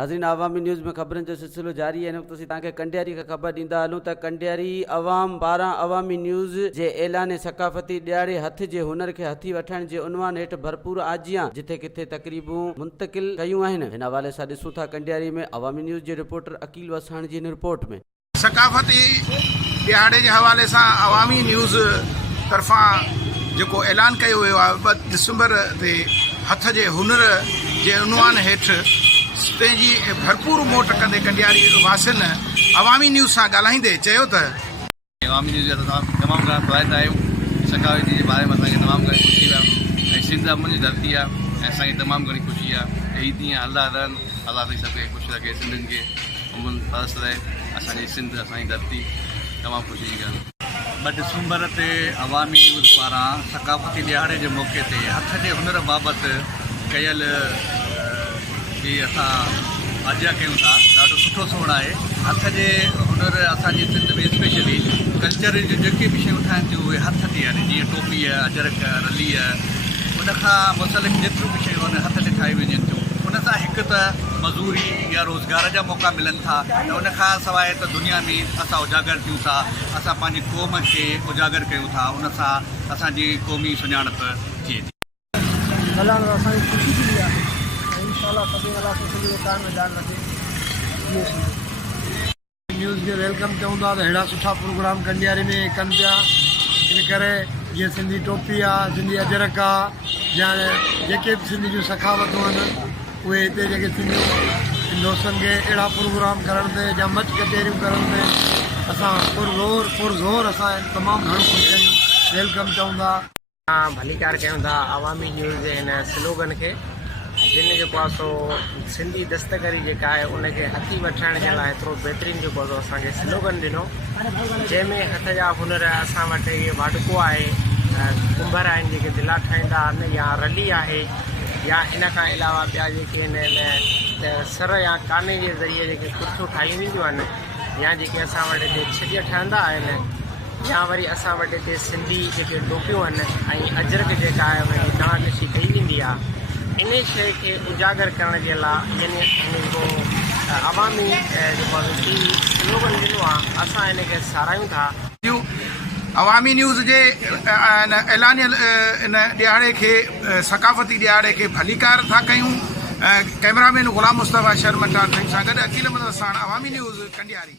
हाज़रीन अवामी न्यूज़ में खबरन जो सिलसिलो जारी है। वक्त तक कंडियारी का खबर दींदा हलूँ तो कंडियारी अवाम 12 अवामी न्यूज़ जे ऐलान सकाफ़ती दिहाड़े हथ जे हुनर के हथी वठण जे उनवान हेठ भरपूर आजियां जिथे किथे तकरीबूं मुंतकिल कयूं आहिनि। हिन हवाले सां ॾिसूं था कंडियारी में अवामी न्यूज़ जे रिपोर्टर अकील वसाण जी रिपोर्ट में सकाफ़ती दिहाड़े के हवाले से अवामी न्यूज़ तरफा जो ऐलान किया हुआ आहे 2 दिसंबर ते हथ जे हुनर जे उनवान हेठ तेजी भरपूर मोट कंदे कंडियारी वासिन अवामी न्यूज़ से ॻाल्हाईंदे चयो त अवामी न्यूज़ तमामु घणा फ़वाइद आहियूं। सकाफ़ती जे बारे में असांखे तमामु घणी ख़ुशी आहे ऐं सिंध अमन जी धरती आहे ऐं असांखे तमामु घणी ख़ुशी आहे। ई तीअं हलंदा रहनि, अलाह ताईं सभु ख़ुशि रखे, सिंधियुनि खे अमन परस्त रहे। असांजी सिंध असांजी धरती तमामु ख़ुशी जी ॻाल्हि। 2 दिसंबर ते अवामी न्यूज़ पारां सकाफ़ती दिहाड़े जे मौक़े ते हथ जे हुनर बाबति कयल भी असां आजिया कयूं था। ॾाढो सुठो सोण आहे। हथ जे हुनर असांजी सिंध में स्पेशली कल्चर जूं जेके बि शयूं ठाहिनि थियूं उहे हथ ते आहिनि, जीअं टोपी आहे, अजरक, रली आहे, उनखां मुसलिक जेतिरियूं बि शयूं आहिनि हथ ते ठाही वञनि थियूं। उन सां हिकु त मज़दूरी या रोज़गार जा मौक़ा मिलनि था ऐं उनखां सवाइ त दुनिया में असां उजागर थियूं था, असां पंहिंजी क़ौम खे उजागर कयूं था, उन सां असांजी क़ौमी सुञाणप थिए थी। न्यूज़ के वेलकम कयूं था तो अड़ा सुठा प्रोग्राम कंडियारी में कन पिया। इन करे ये सिंधी टोपी आहे, सिंधी अजरक आहे, या जेके भी सिंधी जूं सखावतूं आहिनि उहे हिते जेके सिंधी दोस्तनि खे अहिड़ा प्रोग्राम करण ते या मच कचहरियूं करण ते असां पुरज़ोर असां तमामु घणो ख़ुशि आहियूं, वेलकम चऊं था। भलीकार कयूं था अवामी न्यूज़ जे हिन स्लोगन खे, जिन जेको आहे सो सिंधी दस्तकारी जेका आहे उनखे हथी वठण जे लाइ एतिरो बहितरीनु जेको आहे असांखे स्लोगन ॾिनो, जंहिंमें हथ जा हुनर असां वटि इहे वाडको आहे, कुंभर आहिनि जेके दिला ठाहींदा आहिनि, या रली आहे, या इन खां अलावा ॿिया जेके आहिनि सर या काने जे ज़रिए जेके कुर्तियूं ठाही वेंदियूं आहिनि, या जेके असां वटि हिते छॼ ठहंदा आहिनि, या वरी असां वटि हिते सिंधी जेके टोपियूं आहिनि ऐं अजरक जेका आहे उनजी नवानशी कई वेंदी आहे। इन शइ खे उजागर करण जे लाइ यानी जेको अवामी जेको स्लोगन ॾिनो आहे असां इन खे सारायूं था। अवामी न्यूज़ जे ऐलानियल इन दिहाड़े के सकाफ़ती दिहाड़े के भलीकार था कयूं। कैमरामैन गुलाम मुस्तफ़ा शर्मा सां गॾु अकील साण अवामी न्यूज़ कंडियारी।